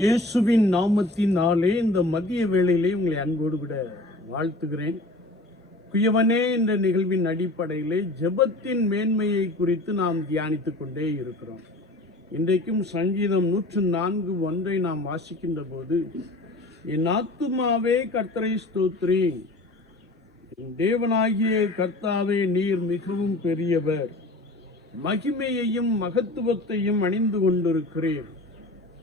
இயேசுவின் நாமத்தினாலே இந்த மதிய வேளையிலே உங்களை அன்போடு விட வாழ்த்துகிறேன். குயவனே என்ற நிகழ்வின் அடிப்படையிலே ஜெபத்தின் மேன்மையை குறித்து நாம் தியானித்து கொண்டே இருக்கிறோம். இன்றைக்கும் சங்கீதம் நூற்று நான்கு ஒன்றை நாம் வாசிக்கின்ற போது என் ஆத்துமாவே கர்த்தரை ஸ்தோத்ரி என் தேவனாகிய கர்த்தாவே நீர் மிகவும் பெரியவர். மகிமையையும் மகத்துவத்தையும் அணிந்து கொண்டிருக்கிறேன்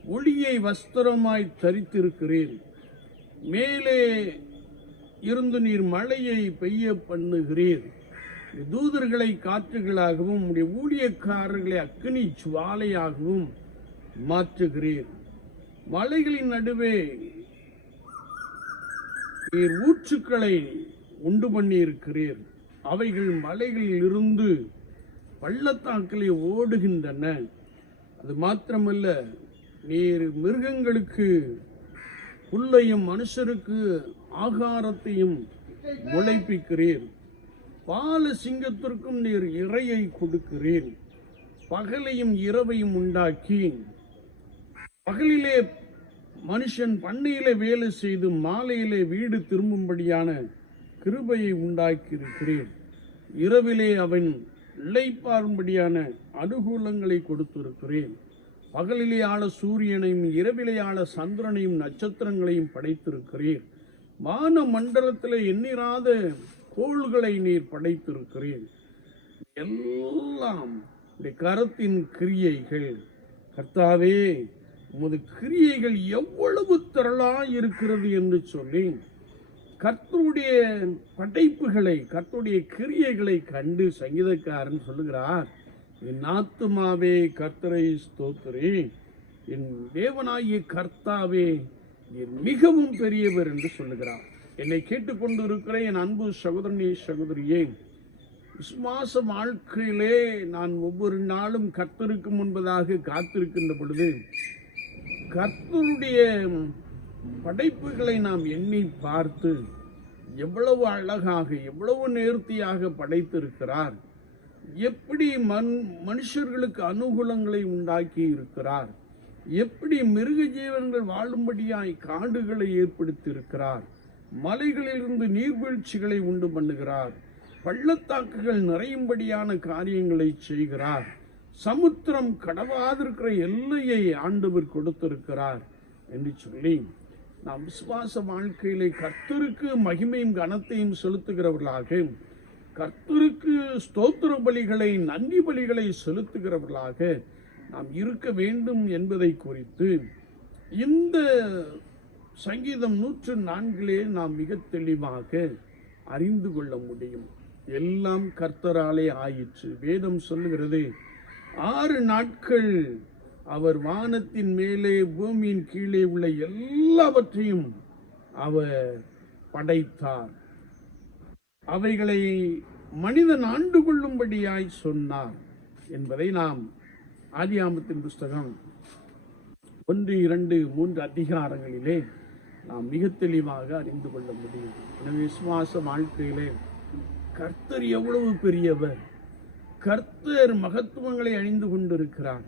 ஒளியை வஸ்திரமாய் தரித்திருக்கிறேன். மேலே இருந்து நீர் மழையை பெய்ய பண்ணுகிறீர். தூதர்களை காற்றுகளாகவும் உடைய ஊழியக்காரர்களை அக்னி சுவாலையாகவும் மாற்றுகிறீர். மலைகளின் நடுவே நீர் ஊற்றுக்களை உண்டு பண்ணியிருக்கிறீர். அவைகள் மலைகளில் இருந்து பள்ளத்தாக்களை ஓடுகின்றன. அது மாத்திரமல்ல நீர் மிருகங்களுக்கு புல்லையும் மனுஷருக்கு ஆகாரத்தையும் உழைப்பிக்கிறேன் பால சிங்கத்திற்கும் நீர் இறையை கொடுக்கிறேன். பகலையும் இரவையும் உண்டாக்கி பகலிலே மனுஷன் பண்ணையிலே வேலை செய்து மாலையிலே வீடு திரும்பும்படியான கிருபையை உண்டாக்கியிருக்கிறேன். இரவிலே அவன் இழைப்பாரும்படியான அனுகூலங்களை கொடுத்திருக்கிறேன். பகலிலே சூரியனையும் இரவிலே சந்திரனையும் நட்சத்திரங்களையும் படைத்திருக்கிறீர். வான மண்டலத்தில் எண்ணிராத கோள்களை நீர் படைத்திருக்கிறீர். எல்லாம் உடைய கரத்தின் கிரியைகள். கர்த்தாவே உமது கிரியைகள் எவ்வளவு திரளாக இருக்கிறது என்று சொல்லி கர்த்தருடைய படைப்புகளை கர்த்தருடைய கிரியைகளை கண்டு சங்கீதக்காரன் சொல்லுகிறார் என் ஆத்துமாவே கர்த்தரை ஸ்தோத்திரி. என் தேவனாகிய கர்த்தாவே என் மிகவும் பெரியவர் என்று சொல்லுகிறார். என்னை கேட்டுக்கொண்டு இருக்கிற என் அன்பு சகோதரனே சகோதரியே விசுவாச வாழ்க்கையிலே நான் ஒவ்வொரு நாளும் கர்த்தருக்கு முன்பதாக காத்திருக்கின்ற பொழுது கர்த்தருடைய படைப்புகளை நாம் எண்ணி பார்த்து எவ்வளவு அழகாக எவ்வளவு நேர்த்தியாக படைத்திருக்கிறார். எப்படி மண் மனுஷர்களுக்கு அனுகூலங்களை உண்டாக்கி இருக்கிறார்? எப்படி மிருக ஜீவன்கள் வாழும்படியாய் காடுகளை ஏற்படுத்தி இருக்கிறார் மலைகளிலிருந்து நீர்வீழ்ச்சிகளை உண்டு பண்ணுகிறார். பள்ளத்தாக்குகள் நிறையும்படியான காரியங்களை செய்கிறார். சமுத்திரம் கடவாதிருக்கிற எல்லையை ஆண்டவர் கொடுத்திருக்கிறார் என்று சொல்லி நாம் விசுவாச வாழ்க்கையிலே கர்த்தருக்கு மகிமையும் கனத்தையும் செலுத்துகிறவர்களாக கர்த்தருக்கு ஸ்தோத்திர பலிகளை நன்றி பலிகளை செலுத்துகிறவர்களாக நாம் இருக்க வேண்டும் என்பதை குறித்து இந்த சங்கீதம் நூற்று நான்கிலே நாம் மிக தெளிவாக அறிந்து கொள்ள முடியும். எல்லாம் கர்த்தராலே ஆயிற்று. வேதம் சொல்லுகிறது ஆறு நாட்கள் அவர் வானத்தின் மேலே பூமியின் கீழே உள்ள எல்லாவற்றையும் அவர் படைத்தார். அவைகளை மனிதன் ஆண்டு கொள்ளும்படியாய் சொன்னார் என்பதை நாம் ஆதியாமத்தின் புஸ்தகம் ஒன்று இரண்டு மூன்று அதிகாரங்களிலே நாம் மிக தெளிவாக அறிந்து கொள்ள முடியும். எனவே விசுவாச வாழ்க்கையிலே கர்த்தர் எவ்வளவு பெரியவர். கர்த்தர் மகத்துவங்களை அணிந்து கொண்டிருக்கிறார்.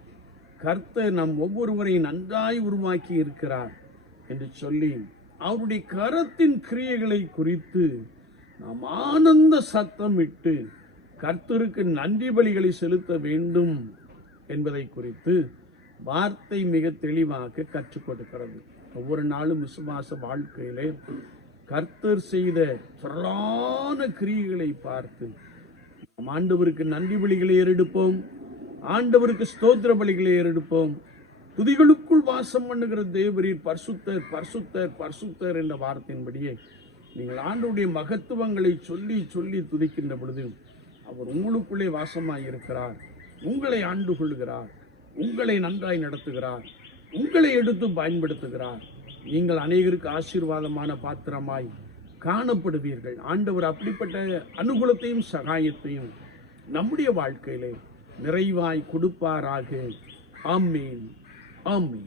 கர்த்தர் நம் ஒவ்வொருவரையும் நன்றாய் உருவாக்கி இருக்கிறார் என்று சொல்லி அவருடைய கரத்தின் கிரியைகளை குறித்து நாம் ஆனந்த சத்தமிட்டு கர்த்தருக்கு நன்றி பலிகளை செலுத்த வேண்டும் என்பதை குறித்து வார்த்தை மிக தெளிவாக கற்றுக் கொடுக்கிறது. ஒவ்வொரு நாளும் விசுவாச வாழ்க்கையிலே கர்த்தர் செய்த திரளான கிரியைகளை பார்த்து நாம் ஆண்டவருக்கு நன்றி பலிகளை ஏறெடுப்போம் ஆண்டவருக்கு ஸ்தோத்திர பலிகளை ஏறெடுப்போம். துதிகளுக்குள் வாசம் பண்ணுகிற தேவரீர் பர்சுத்தர் பர்சுத்தர் பர்சுத்தர் என்ற வார்த்தையின்படியே நீங்கள் ஆண்டுடைய மகத்துவங்களை சொல்லி சொல்லி துதிக்கின்ற பொழுது அவர் உங்களுக்குள்ளே வாசமாக இருக்கிறார். உங்களை ஆண்டு கொள்கிறார் உங்களை நன்றாய் நடத்துகிறார். உங்களை எடுத்து பயன்படுத்துகிறார். நீங்கள் அநேகருக்கு ஆசீர்வாதமான பாத்திரமாய் காணப்படுவீர்கள். ஆண்டவர் அப்படிப்பட்ட அனுகூலத்தையும் சகாயத்தையும் நம்முடைய வாழ்க்கையிலே நிறைவாய் கொடுப்பாராக. ஆமீன். ஆமீன்.